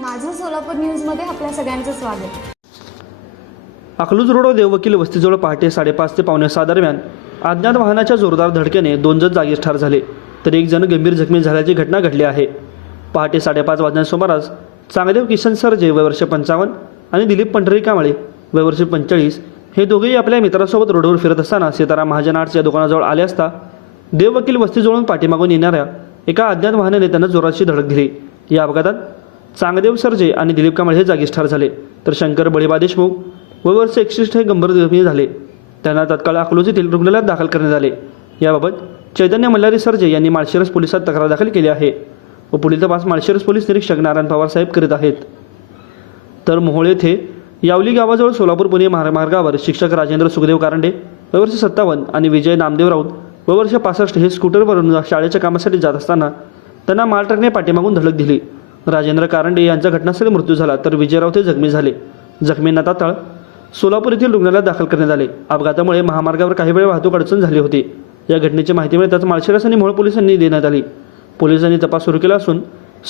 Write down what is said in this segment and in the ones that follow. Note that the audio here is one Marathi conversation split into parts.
माझं सोलापूर न्यूजमध्ये आपल्या सगळ्यांचं स्वागत. अकलूज रोड व देववकील वस्तीजवळ पहाटे साडेपाच ते पावणे सहा दरम्यान अज्ञात वाहनाच्या जोरदार धडकेने दोन जण जागीच ठार झाले. तर एक जण गंभीर जखमी झाल्याची घटना घडली आहे. पहाटे साडेपाच वाजण्यास सुमारास चांगदेव किशन सरजे वय वर्ष पंचावन्न आणि दिलीप पंढरी कांबळे वय वर्ष पंचेचाळीस हे दोघेही आपल्या मित्रासोबत रोडवर फिरत असताना सीताराम महाजन आर्ट्सच्या दुकानाजवळ आले असता देववकील वस्तीजवळून पाठीमागून येणाऱ्या एका अज्ञात वाहनाने त्यांना जोराची धडक दिली. या अपघातात चांगदेव सरजे आणि दिलीप कांबळे हे जागीच ठार झाले. तर शंकर बळीबा देशमुख व वर्ष एकसष्ट हे गंभीर जखमी झाले. त्यांना तत्काळ अकलूज येथील रुग्णालयात दाखल करण्यात आले. याबाबत चैतन्य मल्हारी सरजे यांनी माळशिरस पोलिसात तक्रार दाखल केली आहे. व पुढील तपास माळशिरस पोलीस निरीक्षक नारायण पवार साहेब करीत आहेत. तर मोहोळ येथे यावली गावाजवळ सोलापूर पुणे महामार्गावर शिक्षक राजेंद्र सुखदेव कारंडे व वर्ष सत्तावन्न आणि विजय नामदेव राऊत व वर्ष पासष्ट हे स्कूटरवरून शाळेच्या कामासाठी जात असताना त्यांना मालट्रकने पाठीमागून धडक दिली. राजेंद्र कारंडे यांचा घटनास्थळी मृत्यू झाला तर विजयराव ते जखमी झाले. जखमींना तात्काळ सोलापूर येथील रुग्णालयात दाखल करण्यात आले. अपघातामुळे महामार्गावर काही वेळ वाहतूक अडचण झाली होती. या घटनेची माहिती मिळताच माळशिरस आणि मोहोळ पोलिसांनी देण्यात आली. पोलिसांनी तपास सुरू केला असून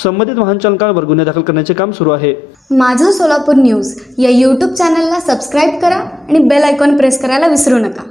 संबंधित वाहन चालकांवर गुन्हे दाखल करण्याचे काम सुरू आहे. माझं सोलापूर न्यूज या यूट्यूब चॅनलला सबस्क्राईब करा आणि बेल आयकॉन प्रेस करायला विसरू नका.